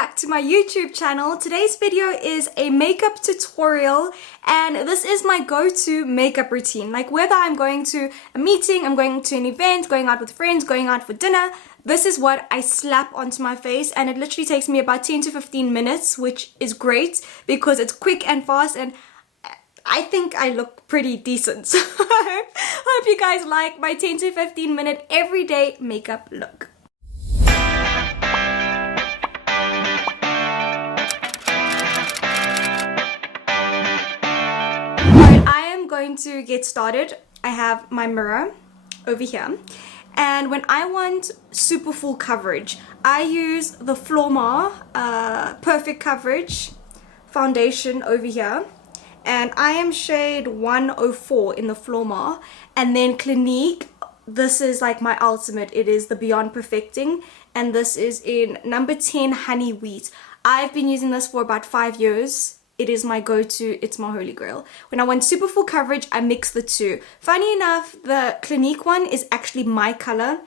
back to my YouTube channel. Today's video is a makeup tutorial and this is my go-to makeup routine. Like whether I'm going to a meeting, I'm going to an event, going out with friends, going out for dinner, this is what I slap onto my face and it literally takes me about 10 to 15 minutes, which is great because it's quick and fast and I think I look pretty decent. So hope you guys like my 10 to 15 minute everyday makeup look. I am going to get started. I have my mirror over here and when I want super full coverage I use the FLORMAR perfect coverage foundation over here and I am shade 104 in the FLORMAR, and then Clinique, this is like my ultimate, it is the Beyond Perfecting and this is in number 10 honey wheat. I've been using this for about 5 years. It is my go-to, it's my holy grail. When I want super full coverage, I mix the two. Funny enough, the Clinique one is actually my color.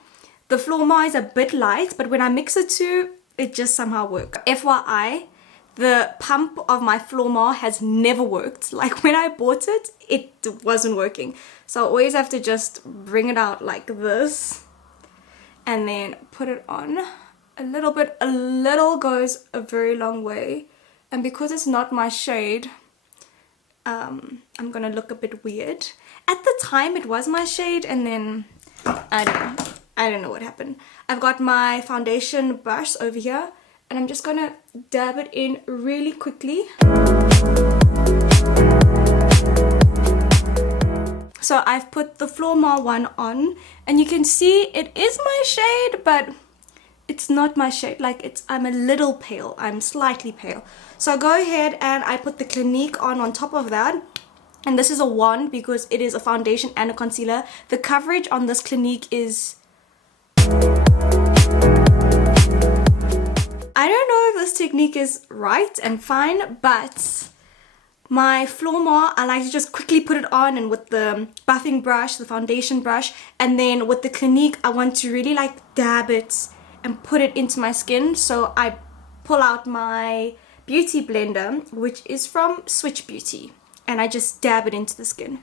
The FLORMAR is a bit light, but when I mix the two, it just somehow works. FYI, the pump of my FLORMAR has never worked. Like when I bought it, it wasn't working. So I always have to just bring it out like this and then put it on a little bit. A little goes a very long way. And because it's not my shade, I'm gonna look a bit weird. At the time it was my shade and then I don't know what happened. I've got my foundation brush over here and I'm just gonna dab it in really quickly. So I've put the FLORMAR one on and you can see it is my shade, but it's not my shade. Like I'm a little pale, I'm slightly pale. So I go ahead and I put the Clinique on top of that, and this is a wand because it is a foundation and a concealer. The coverage on this Clinique is, I don't know if this technique is right and fine, but my FLORMAR, I like to just quickly put it on, and with the buffing brush, the foundation brush, and then with the Clinique I want to really like dab it and put it into my skin. So I pull out my beauty blender, which is from SWITCHBEAUTY, and I just dab it into the skin.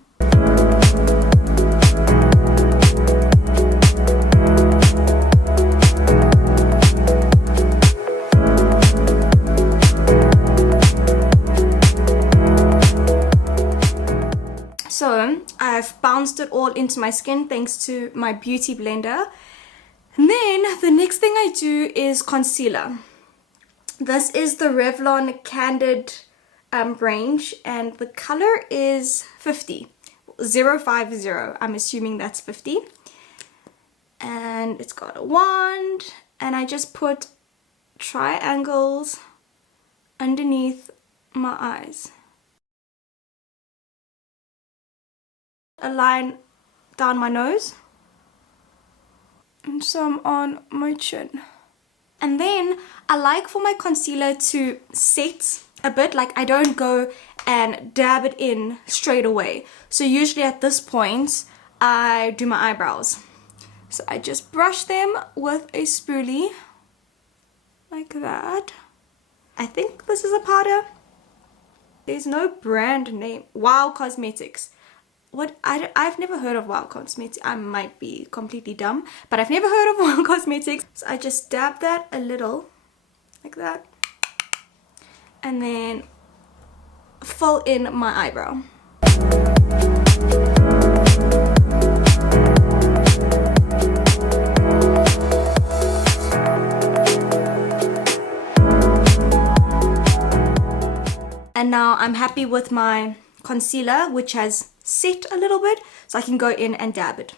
So I've bounced it all into my skin thanks to my beauty blender. And then the next thing I do is concealer. This is the REVLON-CANDID range and the color is 50. 050. I'm assuming that's 50. And it's got a wand and I just put triangles underneath my eyes. A line down my nose and some on my chin. And then I like for my concealer to set a bit, like I don't go and dab it in straight away. So usually at this point I do my eyebrows. So I just brush them with a spoolie like that. I think this is a powder. There's no brand name. Wow Cosmetics. What? I've never heard of Wow Cosmetics. I might be completely dumb, but I've never heard of Wow Cosmetics. So I just dab that a little, like that, and then fill in my eyebrow. And now I'm happy with my concealer, which has set a little bit, so I can go in and dab it.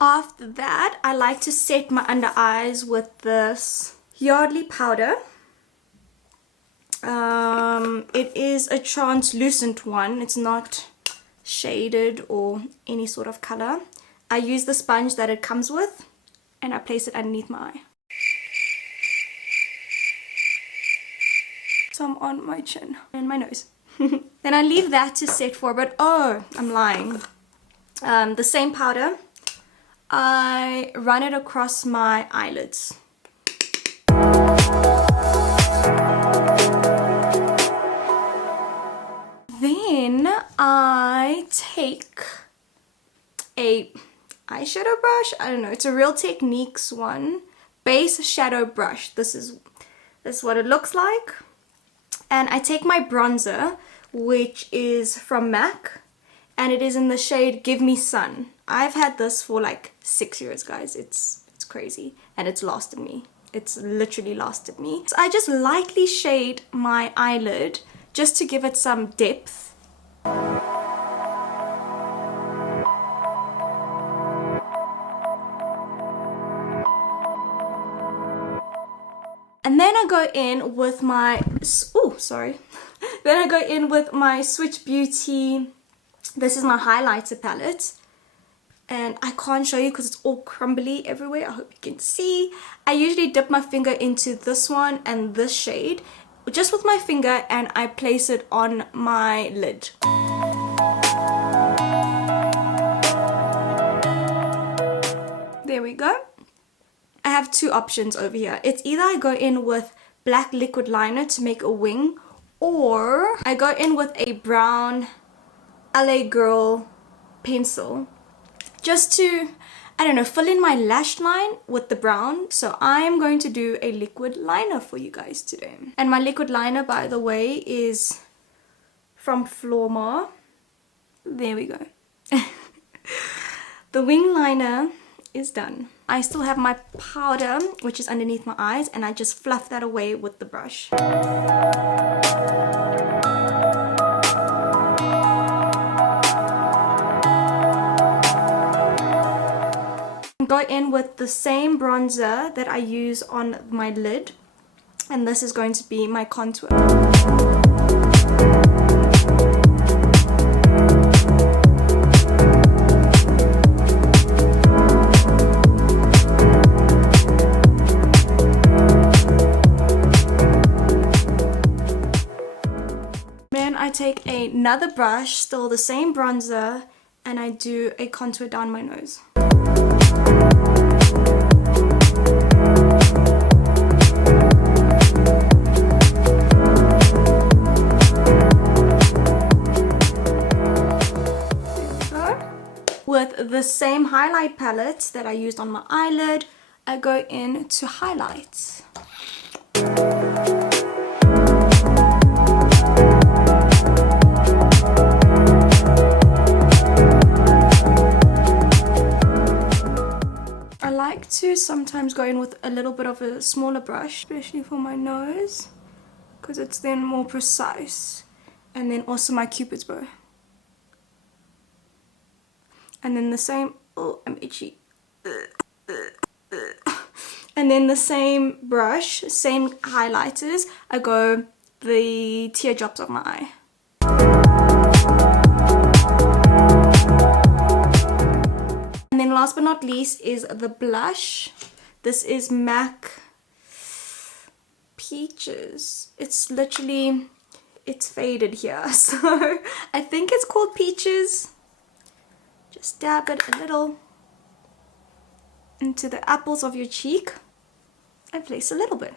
After that, I like to set my under eyes with this Yardley powder. It is a translucent one. It's not shaded or any sort of color. I use the sponge that it comes with and I place it underneath my eye. Some on my chin and my nose. Then I leave that to set for a bit. Oh, I'm lying. The same powder, I run it across my eyelids. Then I take a eyeshadow brush. I don't know, it's a Real Techniques one. Base shadow brush. This is what it looks like. And I take my bronzer, which is from MAC, and it is in the shade Give Me Sun. I've had this for like 6 years, guys. It's crazy, and it's lasted me. It's literally lasted me. So I just lightly shade my eyelid just to give it some depth. And then I go in with my, then I go in with my Switch Beauty. This is my highlighter palette. And I can't show you because it's all crumbly everywhere. I hope you can see. I usually dip my finger into this one and this shade, just with my finger, and I place it on my lid. There we go. I have two options over here. It's either I go in with black liquid liner to make a wing, or I go in with a brown LA Girl pencil just to, I don't know, fill in my lash line with the brown. So I'm going to do a liquid liner for you guys today. And my liquid liner, by the way, is from FLORMAR. There we go. The wing liner is done. I still have my powder, which is underneath my eyes, and I just fluff that away with the brush. Go in with the same bronzer that I use on my lid, and this is going to be my contour. Then I take another brush, still the same bronzer, and I do a contour down my nose. With the same highlight palette that I used on my eyelid, I go in to highlight. I like to sometimes go in with a little bit of a smaller brush, especially for my nose, because it's then more precise. And then also my Cupid's bow. And then the same, oh, I'm itchy. And then the same brush, same highlighters, I go the teardrops of my eye. And then last but not least is the blush. This is MAC Peaches. It's literally, it's faded here. So I think it's called Peaches. Just dab it a little into the apples of your cheek and place a little bit.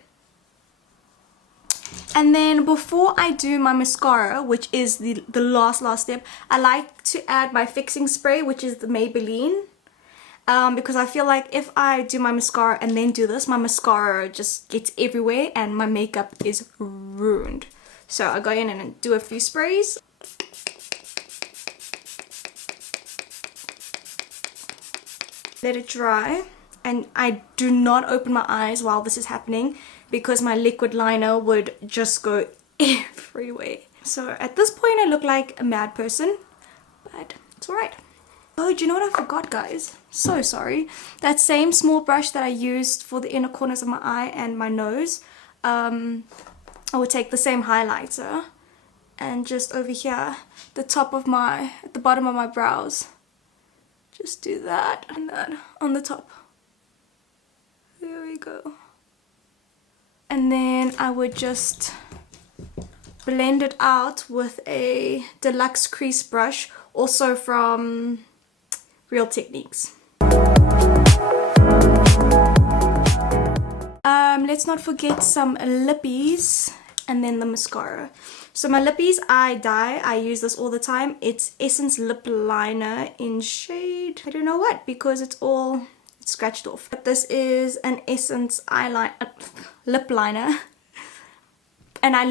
And then before I do my mascara, which is the last step, I like to add my fixing spray, which is the Maybelline. Because I feel like if I do my mascara and then do this, my mascara just gets everywhere and my makeup is ruined. So I go in and do a few sprays. Let it dry, and I do not open my eyes while this is happening because my liquid liner would just go everywhere. So at this point I look like a mad person, but it's alright. Oh, do you know what I forgot, guys? So sorry. That same small brush that I used for the inner corners of my eye and my nose, I would take the same highlighter and just over here, the top of my, at the bottom of my brows. Just do that and that on the top. There we go. And then I would just blend it out with a Deluxe crease brush, also from Real Techniques. Let's not forget some lippies and then the mascara. So my lippies, I use this all the time. It's Essence Lip Liner in shade, I don't know what, because it's all scratched off. But this is an Essence lip liner. And I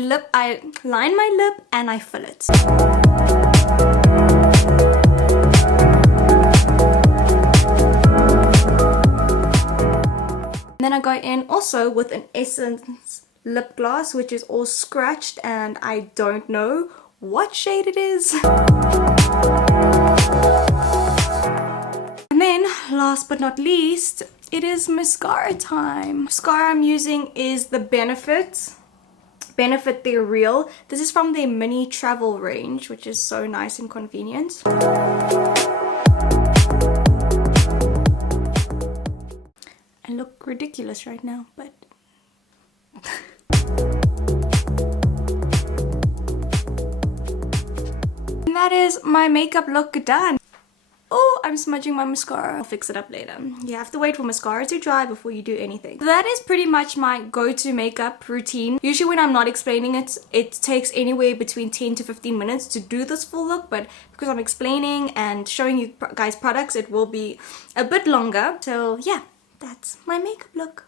line my lip and I fill it. And then I go in also with an Essence lip gloss, which is all scratched and I don't know what shade it is. And then last but not least, it is mascara time. Mascara I'm using is the Benefit They're Real. This is from their mini travel range, which is so nice and convenient. I look ridiculous right now, but and that is my makeup look done. Oh, I'm smudging my mascara. I'll fix it up later. You have to wait for mascara to dry before you do anything. That is pretty much my go-to makeup routine. Usually when I'm not explaining it, it takes anywhere between 10 to 15 minutes to do this full look, but because I'm explaining and showing you guys products, it will be a bit longer. So yeah, that's my makeup look.